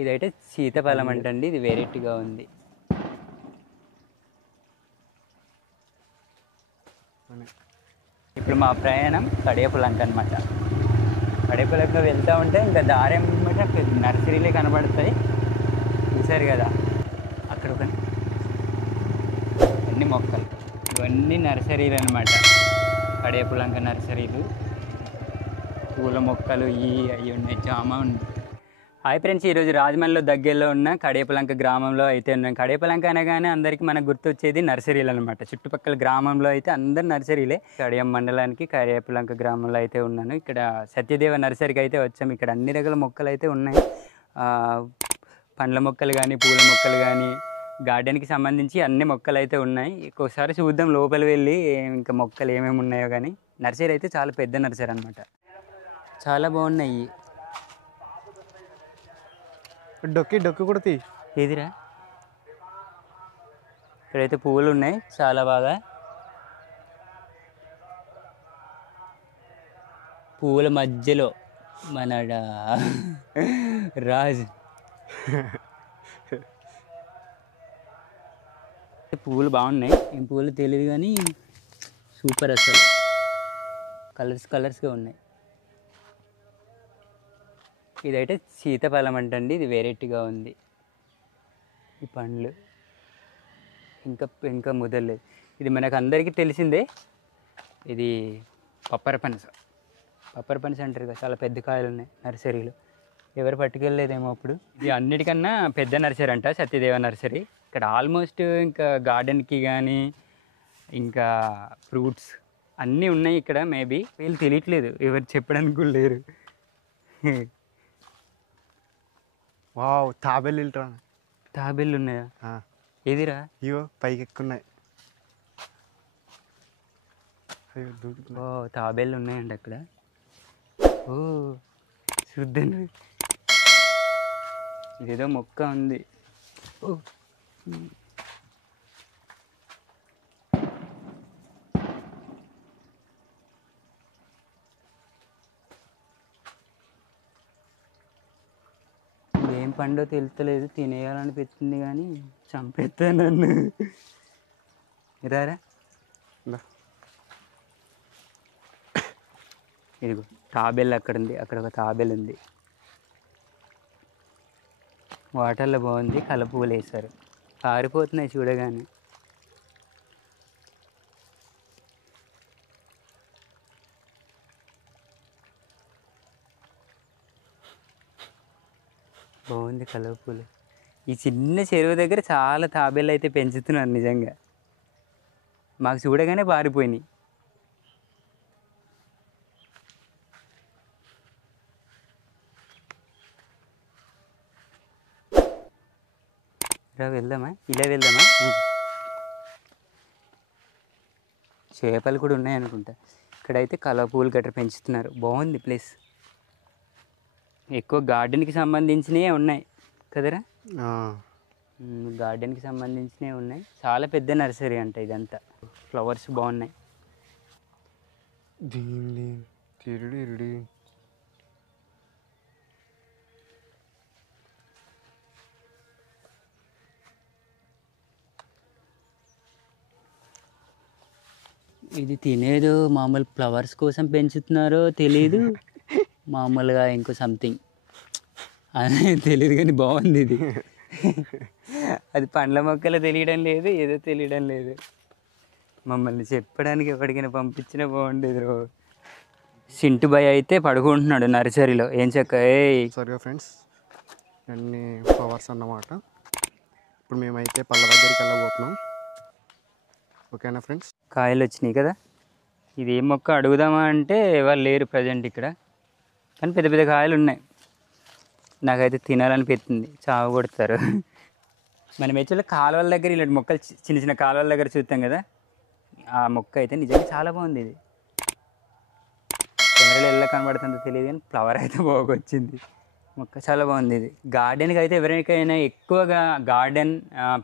ఇదైతే సీతాఫలం అంటండి, ఇది వెరైటీగా ఉంది. ఇప్పుడు మా ప్రయాణం కడియపులంక అనమాట. కడియపులంక వెళ్తూ ఉంటే ఇంకా దారి ఏమంటే నర్సరీలే కనబడతాయి, చూసారు కదా అక్కడ ఒక అన్ని మొక్కలు, ఇవన్నీ నర్సరీలు అనమాట. కడియపులంక నర్సరీలు, పూల మొక్కలు అవి ఉన్నాయి, జామ ఉంది. హాయ్ ఫ్రెండ్స్, ఈరోజు రాజమండ్రిలో దగ్గరలో ఉన్న కడియపులంక గ్రామంలో అయితే ఉన్నాం. కడియపులంక అనగానే అందరికీ మనకు గుర్తొచ్చేది నర్సరీలు అనమాట. చుట్టుపక్కల గ్రామంలో అయితే అందరు నర్సరీలే. కడియం మండలానికి కడియపులంక గ్రామంలో అయితే ఉన్నాను. ఇక్కడ సత్యదేవ నర్సరీకి అయితే వచ్చాము. ఇక్కడ అన్ని రకాల మొక్కలు అయితే ఉన్నాయి. పండ్ల మొక్కలు కానీ, పూల మొక్కలు కానీ, గార్డెన్కి సంబంధించి అన్ని మొక్కలు అయితే ఉన్నాయి. ఒక్కోసారి చూద్దాం లోపల వెళ్ళి ఇంకా మొక్కలు ఏమేమి ఉన్నాయో. కానీ నర్సరీ అయితే చాలా పెద్ద నర్సరీ అనమాట, చాలా బాగున్నాయి. డొక్కి కూడా తీ. ఏదిరా, ఇక్కడైతే పువ్వులు ఉన్నాయి చాలా బాగా. పువ్వుల మధ్యలో మన రాజు పువ్వులు బాగున్నాయి, ఏం పువ్వులు తెలియదు కానీ సూపర్, అసలు కలర్స్గా ఉన్నాయి. ఇదైతే సీతాఫలం అంటండి, ఇది వెరైటీగా ఉంది. ఈ పండ్లు ఇంకా ముదరలేదు. ఇది మనకు అందరికీ తెలిసిందే, ఇది పప్పర పనస అంటారు కదా, చాలా పెద్ద కాయలు ఉన్నాయి నర్సరీలో. ఎవరు పట్టుకెళ్ళలేదేమో అప్పుడు. ఇది అన్నిటికన్నా పెద్ద నర్సరీ అంట, సత్యదేవ నర్సరీ. ఇక్కడ ఆల్మోస్ట్ ఇంకా గార్డెన్కి కానీ ఇంకా ఫ్రూట్స్ అన్నీ ఉన్నాయి ఇక్కడ. మేబీ వీళ్ళు తెలియట్లేదు, ఎవరు చెప్పడానికి కూడా లేరు. వావ్, తాబేళ్ళు ఉన్నాయా? ఏదిరా? ఇవో పైకి ఎక్కున్నాయి. ఓ, తాబేళ్ళు ఉన్నాయండి అక్కడ. ఓ చూద్దండి, ఇదేదో మొక్క ఉంది. ఓ ఏం పండో తెలుస్తలేదు, తినేయాలనిపిస్తుంది కానీ చంపేస్తా నన్ను. రారా, ఇదిగో తాబేలు అక్కడ ఉంది, అక్కడ ఒక తాబేలు ఉంది. వాటర్లో బాగుంది, కలపులు వేశారు, పారిపోతున్నాయి చూడగానే. బాగుంది కలవపూలు. ఈ చిన్న చెరువు దగ్గర చాలా తాబేళ్ళు అయితే పెంచుతున్నారు నిజంగా, మాకు చూడగానే పారిపోయినాయి. వెళ్దామా, ఇలా వెళ్దామా? చేపలు కూడా ఉన్నాయనుకుంటా. ఇక్కడైతే కలవ పూలు గట్రా పెంచుతున్నారు, బాగుంది ప్లేస్. ఎక్కువ గార్డెన్కి సంబంధించినవి ఉన్నాయి కదరా? గార్డెన్కి సంబంధించినవి ఉన్నాయి. చాలా పెద్ద నర్సరీ అంట ఇదంతా, ఫ్లవర్స్ బాగున్నాయి. ఇది తినేదో మామూలు ఫ్లవర్స్ కోసం పెంచుతున్నారో తెలీదు, మామూలుగా ఇంకో సంథింగ్ అని తెలియదు కానీ బాగుంది ఇది. అది పండ్ల మొక్కలు తెలియడం లేదు, ఏదో తెలియడం లేదు. మమ్మల్ని చెప్పడానికి ఎప్పటికైనా పంపించినా బాగుండేది. సింటు బాయ్ అయితే పడుకుంటున్నాడు నర్సరీలో, ఏం చెక్క. సరిగా ఫ్రెండ్స్, అన్ని ఫ్లవర్స్ అన్నమాట. ఇప్పుడు మేమైతే పళ్ళ దగ్గరికి వెళ్ళబోతున్నాం, ఓకేనా ఫ్రెండ్స్? కాయలు వచ్చినాయి కదా, ఇది ఏం మొక్క అడుగుదామా అంటే వాళ్ళు లేరు ప్రజెంట్ ఇక్కడ, కానీ పెద్ద పెద్ద కాయలు ఉన్నాయి. నాకైతే తినాలనిపిస్తుంది, చావ కొడతారు. మనం యాక్చువల్గా కాలువల దగ్గర ఇలాంటి మొక్కలు చిన్న చిన్న కాలువల దగ్గర చూస్తాం కదా, ఆ మొక్క అయితే నిజంగా చాలా బాగుంది. ఇది కెమెరాలో ఎలా కనబడుతుందో తెలియదు కానీ ఫ్లవర్ అయితే బాగొచ్చింది. మొక్క చాలా బాగుంది. ఇది గార్డెన్కి అయితే ఎవరికైనా ఎక్కువగా గార్డెన్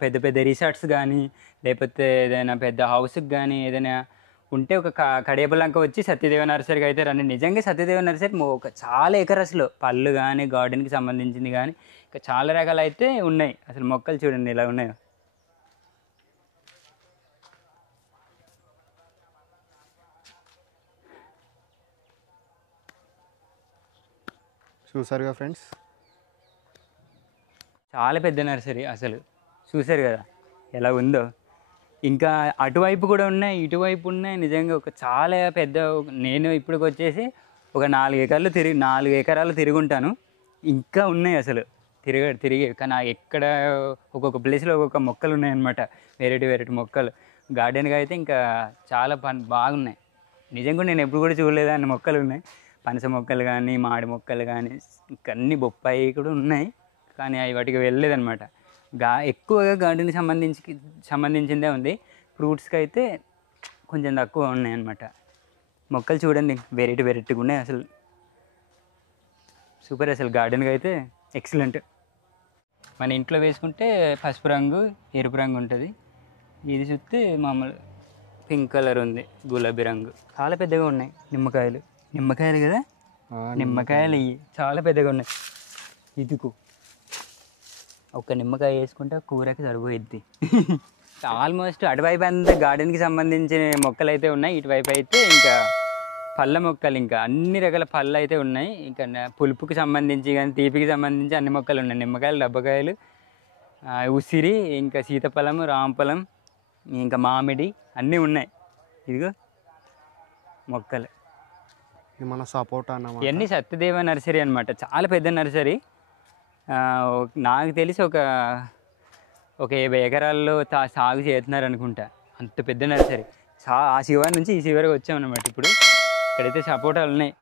పెద్ద పెద్ద రిసార్ట్స్ కానీ లేకపోతే ఏదైనా పెద్ద హౌస్కి కానీ ఏదైనా ఉంటే ఒక కడియపలంక వచ్చి సత్యదేవ నర్సరీకి అయితే రండి. నిజంగా సత్యదేవ నర్సరీ ఒక చాలా ఎకరస్లో పళ్ళు కానీ గార్డెన్కి సంబంధించింది కానీ ఇంకా చాలా రకాలు అయితే ఉన్నాయి. అసలు మొక్కలు చూడండి ఇలా ఉన్నాయో. చూసారుగా ఫ్రెండ్స్, చాలా పెద్ద నర్సరీ అసలు. చూసారు కదా ఎలా ఉందో. ఇంకా అటువైపు కూడా ఉన్నాయి, ఇటువైపు ఉన్నాయి. నిజంగా ఒక చాలా పెద్ద, నేను ఇప్పటికి వచ్చేసి ఒక 4 ఎకరాలు తిరుగుంటాను. ఇంకా ఉన్నాయి అసలు తిరిగి. కానీ ఎక్కడ ఒక్కొక్క ప్లేస్లో ఒక్కొక్క మొక్కలు ఉన్నాయన్నమాట, వెరైటీ మొక్కలు. గార్డెన్గా అయితే ఇంకా చాలా బాగున్నాయి. నిజంగా నేను ఎప్పుడు కూడా చూడలేదు అన్ని మొక్కలు ఉన్నాయి. పనస మొక్కలు కానీ, మామిడి మొక్కలు కానీ, ఇంకా అన్ని బొప్పాయి కూడా ఉన్నాయి. కానీ అవి వాటికి వెళ్ళలేదన్నమాట. ఎక్కువగా గార్డెన్కి సంబంధించిందే ఉంది. ఫ్రూట్స్కి అయితే కొంచెం తక్కువ ఉన్నాయన్నమాట. మొక్కలు చూడండి వెరైటీగా ఉన్నాయి అసలు. సూపర్ అసలు. గార్డెన్గా అయితే ఎక్సలెంట్. మన ఇంట్లో వేసుకుంటే పసుపు రంగు, ఎరుపు రంగు ఉంటుంది. ఇది చూస్తే మామూలు పింక్ కలర్ ఉంది, గులాబీ రంగు. చాలా పెద్దగా ఉన్నాయి నిమ్మకాయలు కదా. నిమ్మకాయలు ఇవి చాలా పెద్దగా ఉన్నాయి. ఇదికు ఒక నిమ్మకాయ వేసుకుంటే కూరకి సరిపోయిద్ది. ఆల్మోస్ట్ అటువైపు అంతా గార్డెన్కి సంబంధించిన మొక్కలు అయితే ఉన్నాయి. ఇటువైపు అయితే ఇంకా పళ్ళ మొక్కలు, ఇంకా అన్ని రకాల పళ్ళు అయితే ఉన్నాయి. ఇంకా పులుపుకి సంబంధించి కానీ తీపికి సంబంధించి అన్ని మొక్కలు ఉన్నాయి. నిమ్మకాయలు, దబ్బకాయలు, ఉసిరి, ఇంకా సీతాఫలం, రామఫలం, ఇంకా మామిడి అన్నీ ఉన్నాయి. ఇదిగో మొక్కలు. మన సపోటా అన్నమాట. ఇవన్నీ సత్యదేవ నర్సరీ అనమాట. చాలా పెద్ద నర్సరీ. నాకు తెలిసి ఒక 50 ఎకరాల్లో సాగు చేస్తున్నారు అనుకుంటా. అంత పెద్ద నర్సరీ. ఆ శివారి నుంచి ఈ శివారికి వచ్చామన్నమాట. ఇప్పుడు ఇక్కడైతే సపోటాలు ఉన్నాయి.